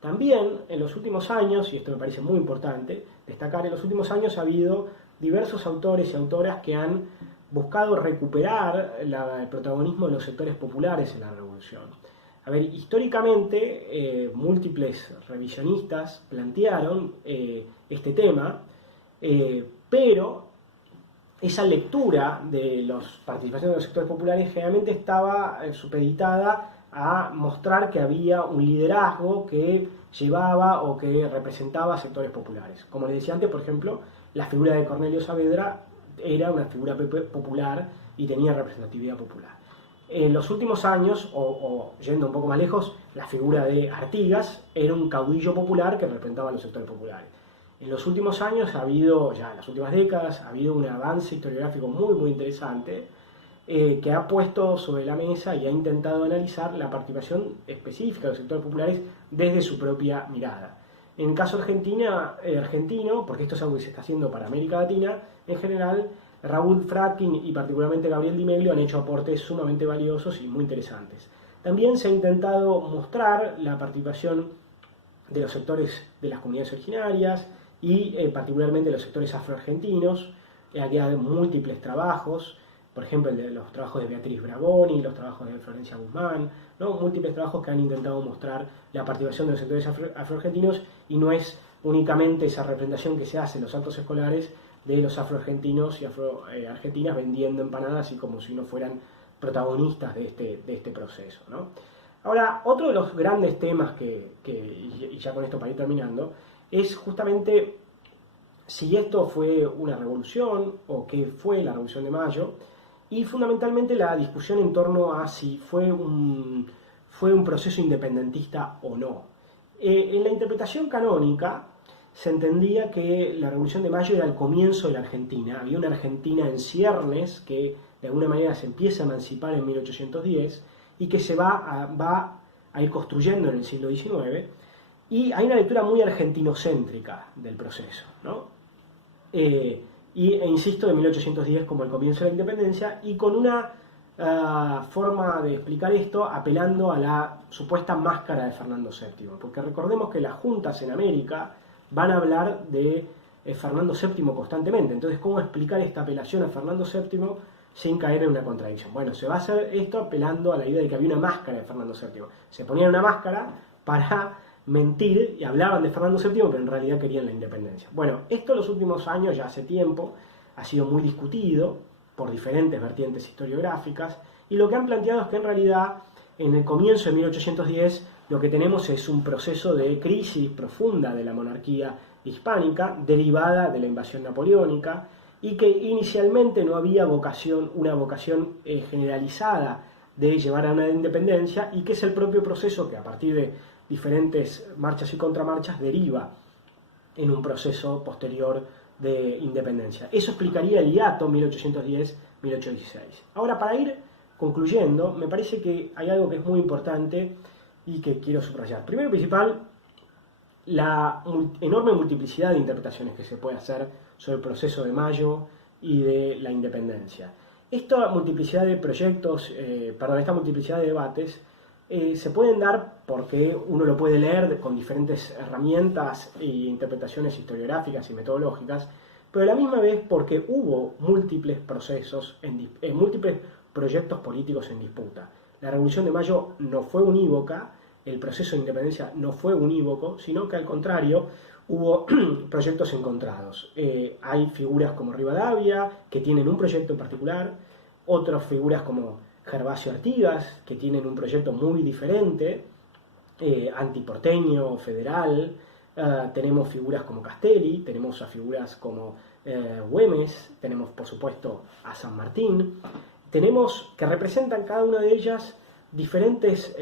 También en los últimos años, y esto me parece muy importante destacar, en los últimos años ha habido diversos autores y autoras que han buscado recuperar el protagonismo de los sectores populares en la revolución. A ver, históricamente múltiples revisionistas plantearon este tema, pero esa lectura de la participación de los sectores populares generalmente estaba supeditada a mostrar que había un liderazgo que llevaba o que representaba sectores populares. Como les decía antes, por ejemplo, la figura de Cornelio Saavedra era una figura popular y tenía representatividad popular. En los últimos años, o yendo un poco más lejos, la figura de Artigas era un caudillo popular que representaba a los sectores populares. En los últimos años ha habido, ya en las últimas décadas, ha habido un avance historiográfico muy interesante que ha puesto sobre la mesa y ha intentado analizar la participación específica de los sectores populares desde su propia mirada. En el caso argentino, porque esto es algo que se está haciendo para América Latina, en general, Raúl Fratkin y particularmente Gabriel Di Meglio han hecho aportes sumamente valiosos y muy interesantes. También se ha intentado mostrar la participación de los sectores de las comunidades originarias y particularmente los sectores afroargentinos. Aquí hay múltiples trabajos, por ejemplo los trabajos de Beatriz Braboni, los trabajos de Florencia Guzmán, ¿no? Múltiples trabajos que han intentado mostrar la participación de los sectores afroargentinos, y no es únicamente esa representación que se hace en los actos escolares de los afroargentinos y afroargentinas vendiendo empanadas y como si no fueran protagonistas de este proceso, ¿no? Ahora, otro de los grandes temas y ya con esto para ir terminando, es justamente si esto fue una revolución o qué fue la Revolución de Mayo, y fundamentalmente la discusión en torno a si fue un proceso independentista o no. En la interpretación canónica se entendía que la Revolución de Mayo era el comienzo de la Argentina. Había una Argentina en ciernes que de alguna manera se empieza a emancipar en 1810 y que se va a ir construyendo en el siglo XIX, y hay una lectura muy argentinocéntrica del proceso, ¿no? Insisto, de 1810 como el comienzo de la independencia, y con una forma de explicar esto apelando a la supuesta máscara de Fernando VII, porque recordemos que las juntas en América van a hablar de Fernando VII constantemente. Entonces, ¿cómo explicar esta apelación a Fernando VII sin caer en una contradicción? Bueno, se va a hacer esto apelando a la idea de que había una máscara de Fernando VII. Se ponían una máscara para mentir y hablaban de Fernando VII, pero en realidad querían la independencia. Bueno, esto en los últimos años, ya hace tiempo, ha sido muy discutido por diferentes vertientes historiográficas, y lo que han planteado es que en realidad en el comienzo de 1810 lo que tenemos es un proceso de crisis profunda de la monarquía hispánica derivada de la invasión napoleónica, y que inicialmente no había una vocación generalizada de llevar a una independencia, y que es el propio proceso que a partir de diferentes marchas y contramarchas deriva en un proceso posterior de independencia. Eso explicaría el hiato 1810-1816. Ahora, para ir concluyendo, me parece que hay algo que es muy importante y que quiero subrayar. Primero y principal, la enorme multiplicidad de interpretaciones que se puede hacer sobre el proceso de Mayo y de la independencia. Esta multiplicidad de proyectos, esta multiplicidad de debates se pueden dar porque uno lo puede leer con diferentes herramientas e interpretaciones historiográficas y metodológicas, pero a la misma vez porque hubo múltiples procesos, múltiples proyectos políticos en disputa. La Revolución de Mayo no fue unívoca, el proceso de independencia no fue unívoco, sino que al contrario hubo proyectos encontrados. Hay figuras como Rivadavia, que tienen un proyecto en particular, otras figuras como Gervasio Artigas, que tienen un proyecto muy diferente, antiporteño, federal. Tenemos figuras como Castelli, tenemos a figuras como Güemes, tenemos por supuesto a San Martín, tenemos que representan cada una de ellas diferentes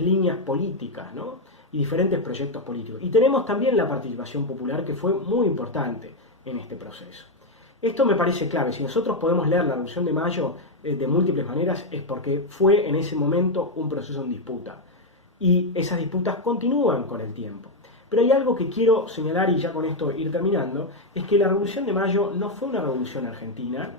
líneas políticas, ¿no? Y diferentes proyectos políticos. Y tenemos también la participación popular, que fue muy importante en este proceso. Esto me parece clave. Si nosotros podemos leer la Revolución de Mayo de múltiples maneras, es porque fue en ese momento un proceso en disputa. Y esas disputas continúan con el tiempo. Pero hay algo que quiero señalar, y ya con esto ir terminando, es que la Revolución de Mayo no fue una revolución argentina,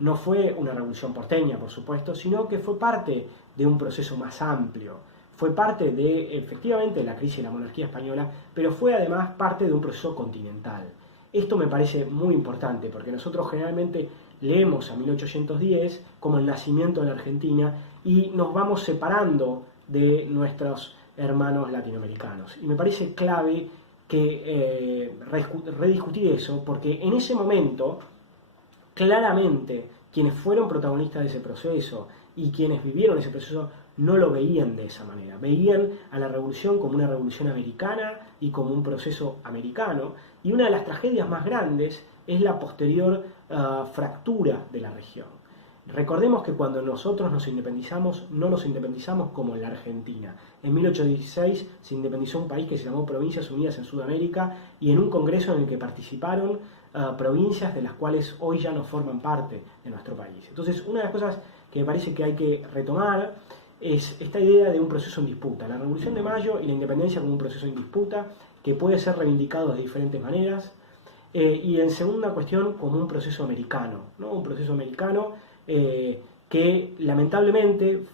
no fue una revolución porteña, por supuesto, sino que fue parte de un proceso más amplio. fue parte de, efectivamente, la crisis de la monarquía española, pero fue además parte de un proceso continental. Esto me parece muy importante, porque nosotros generalmente leemos a 1810 como el nacimiento de la Argentina y nos vamos separando de nuestros hermanos latinoamericanos. Y me parece clave que rediscutir eso, porque en ese momento, claramente, quienes fueron protagonistas de ese proceso y quienes vivieron ese proceso no lo veían de esa manera. Veían a la revolución como una revolución americana y como un proceso americano. Y una de las tragedias más grandes es la posterior fractura de la región. Recordemos que cuando nosotros nos independizamos, no nos independizamos como en la Argentina. En 1816 se independizó un país que se llamó Provincias Unidas en Sudamérica y en un congreso en el que participaron provincias de las cuales hoy ya no forman parte de nuestro país. Entonces, una de las cosas que me parece que hay que retomar es esta idea de un proceso en disputa. La Revolución de Mayo y la independencia como un proceso en disputa que puede ser reivindicado de diferentes maneras. Y en segunda cuestión, como un proceso americano, ¿no? Un proceso americano que lamentablemente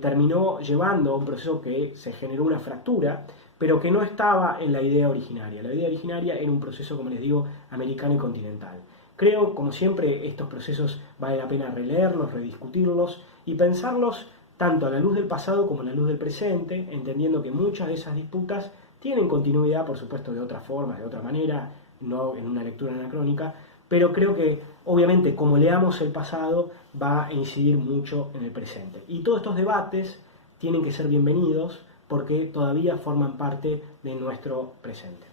terminó llevando a un proceso que se generó una fractura, pero que no estaba en la idea originaria. La idea originaria era un proceso, como les digo, americano y continental. Creo, como siempre, estos procesos vale la pena releerlos, rediscutirlos y pensarlos tanto a la luz del pasado como a la luz del presente, entendiendo que muchas de esas disputas tienen continuidad, por supuesto, de otra forma, de otra manera, no en una lectura anacrónica, pero creo que, obviamente, como leamos el pasado, va a incidir mucho en el presente. Y todos estos debates tienen que ser bienvenidos porque todavía forman parte de nuestro presente.